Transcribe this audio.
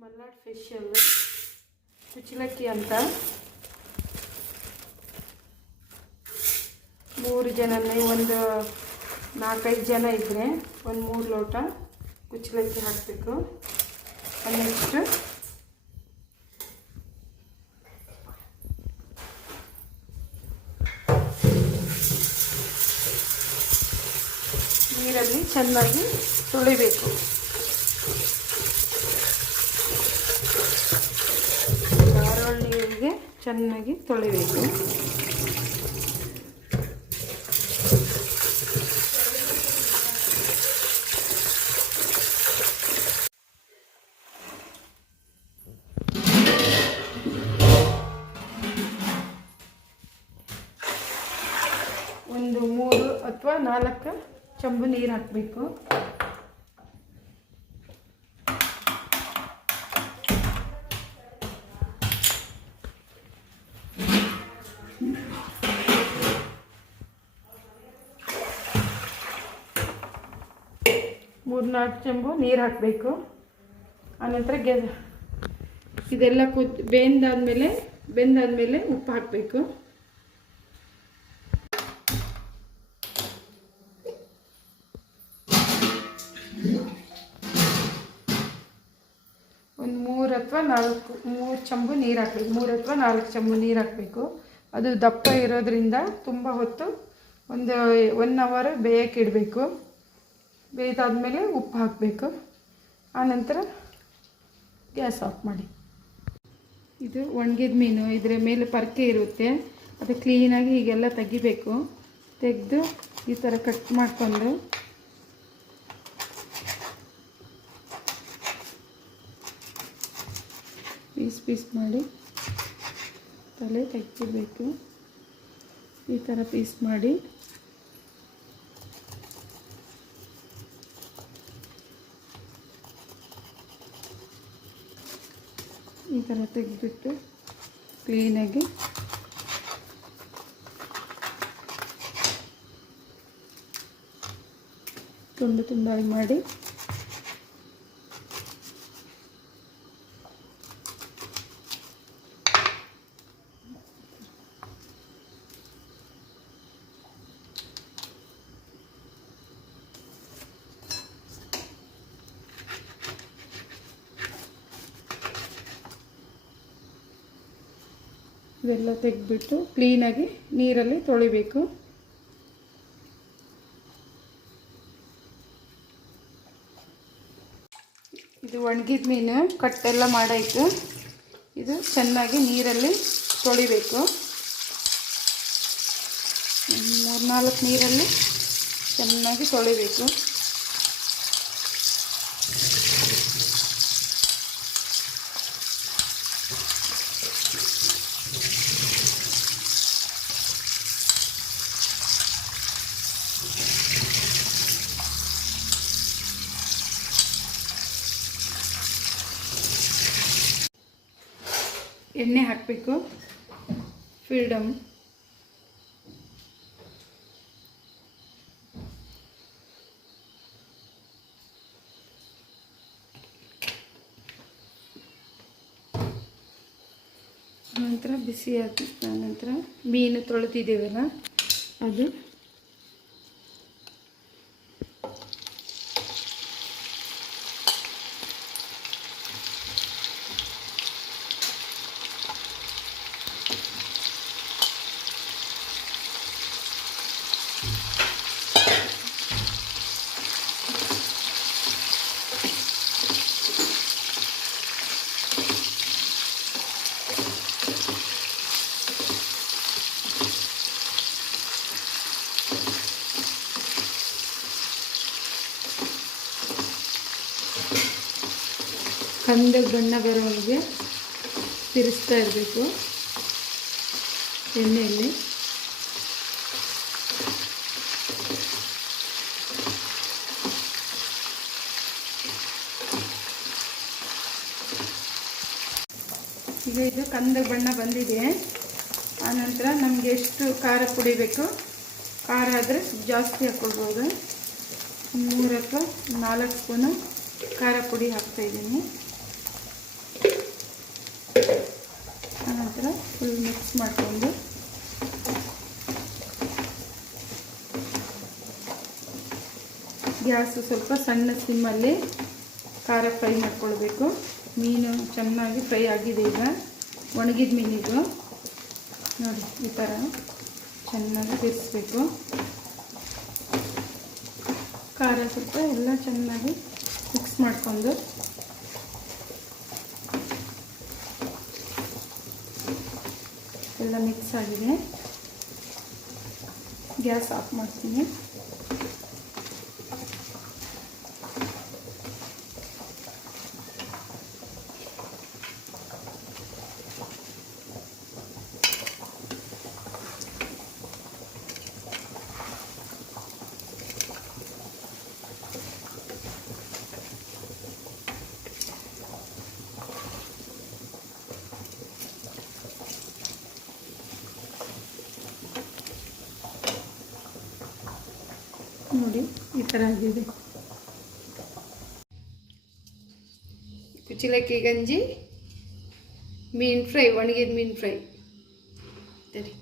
Malnad facial ಕುಚ್ಚಲಕ್ಕಿ ಅಂತ 3 ಜನನೇ ಒಂದು 4-5 ಜನ ಇದ್ದರೆ ಒಂದು 3 ಲೋಟ ಕುಚ್ಚಲಕ್ಕಿ ಹಾಕಬೇಕು. ನೆಕ್ಸ್ಟ್ ನೀರಲ್ಲಿ ಚೆನ್ನಾಗಿ ತೊಳಿಬೇಕು. ಧಾರಾಳ ನೀರಿಗೆ ಚೆನ್ನಾಗಿ ತೊಳಿಬೇಕು. ಒಂದು 3 ಅಥವಾ 4 ಚಂಬು ನೀರು ಹಾಕಬೇಕು. ಮೂರು 4 ಚಂಬು ನೀರು ಹಾಕಬೇಕು. ಆನಂತರ ಇದೆಲ್ಲ ಬೆಂದಾದ್ಮೇಲೆ ಉಪ್ಪು ಹಾಕಬೇಕು. ಒಂದು 3 ಅಥವಾ 4 ಚಂಬು ನೀರು ಹಾಕಬೇಕು. 3 ಅಥವಾ 4 ಚಂಬು ನೀರು ಹಾಕಬೇಕು. ಅದು ದಪ್ಪ ಇರೋದ್ರಿಂದ ತುಂಬ ಹೊತ್ತು ಒಂದು 1 ಅವರ್ ಬೇಯಕ್ಕೆ ಇಡಬೇಕು. ಬೇಯ್ದಾದ್ಮೇಲೆ ಉಪ್ಪು ಹಾಕಬೇಕು. ಆನಂತರ ಗ್ಯಾಸ್ ಆಫ್ ಮಾಡಿ. ಇದು ಒಣಗಿದ ಮೀನು, ಇದರ ಮೇಲೆ ಪರ್ಕೆ ಇರುತ್ತೆ. ಅದು ಕ್ಲೀನಾಗಿ ಹೀಗೆಲ್ಲ ತೆಗಿಬೇಕು. ತೆಗೆದು ಈ ಥರ ಕಟ್ ಮಾಡಿಕೊಂಡು ಪೀಸ್ ಮಾಡಿ ತಲೆ ತೆಗಿಬೇಕು. ಈ ಥರ ಪೀಸ್ ಮಾಡಿ ಈ ಥರ ತೆಗೆದ್ಬಿಟ್ಟು ಕ್ಲೀನಾಗಿ ತುಂಡಾಗಿ ಮಾಡಿ ಇವೆಲ್ಲ ತೆಗೆದ್ಬಿಟ್ಟು ಕ್ಲೀನಾಗಿ ನೀರಲ್ಲಿ ತೊಳಿಬೇಕು. ಇದು ಒಣಗಿದ ಮೀನು ಕಟ್ಟೆಲ್ಲ ಮಾಡಾಯಿತು. ಇದು ಚೆನ್ನಾಗಿ ನೀರಲ್ಲಿ ತೊಳಿಬೇಕು. 3-4 ನೀರಲ್ಲಿ ಚೆನ್ನಾಗಿ ತೊಳಿಬೇಕು. ಎಣ್ಣೆ ಹಾಕಬೇಕು. ಫ್ರೀಡಮ್ ನಂತರ ಬಿಸಿ ಆದ ನಂತರ ಮೀನು ತೊಳೆದಿದ್ದೇವಲ್ಲ ಅದು ಕಂದು ಬಣ್ಣ ಬರೋವರೆಗೆ ತಿರುಗಿಸ್ತಾ ಇರಬೇಕು ಎಣ್ಣೆಯಲ್ಲಿ. ಈಗ ಇದು ಕಂದು ಬಣ್ಣ ಬಂದಿದೆ. ಆನಂತರ ನಮಗೆ ಎಷ್ಟು ಖಾರ ಪುಡಿ ಬೇಕು, ಖಾರ ಆದರೆ ಜಾಸ್ತಿ ಹಾಕ್ಕೊಳ್ಬೋದು. 3 ಅಥವಾ 4 ಸ್ಪೂನು ಖಾರ ಪುಡಿ ಹಾಕ್ತಾಯಿದ್ದೀನಿ. ಮಿಕ್ಸ್ ಮಾಡಿಕೊಂಡು ಗ್ಯಾಸು ಸ್ವಲ್ಪ ಸಣ್ಣ ಸಿಮ್ಮಲ್ಲಿ ಖಾರ ಫ್ರೈ ಮಾಡ್ಕೊಳ್ಬೇಕು. ಮೀನು ಚೆನ್ನಾಗಿ ಫ್ರೈ ಆಗಿದೆ. ಈಗ ಒಣಗಿದ ಮೀನಿದು ನೋಡಿ ಈ ಥರ ಚೆನ್ನಾಗಿ ತಿರ್ಸ್ಬೇಕು. ಖಾರ ಸ್ವಲ್ಪ ಎಲ್ಲ ಚೆನ್ನಾಗಿ ಮಿಕ್ಸ್ ಮಾಡಿಕೊಂಡು ಎಲ್ಲ ಮಿಕ್ಸ್ ಆಗಿದೆ. ಗ್ಯಾಸ್ ಆಫ್ ಮಾಡ್ತೀನಿ. ನೋಡಿ ಈ ಥರ ಆಗಿದೆ. ಕುಚ್ಚಲಕ್ಕಿ ಗಂಜಿ, ಮೀನು ಫ್ರೈ, ಒಣಗಿದ ಮೀನು ಫ್ರೈ. ಸರಿ.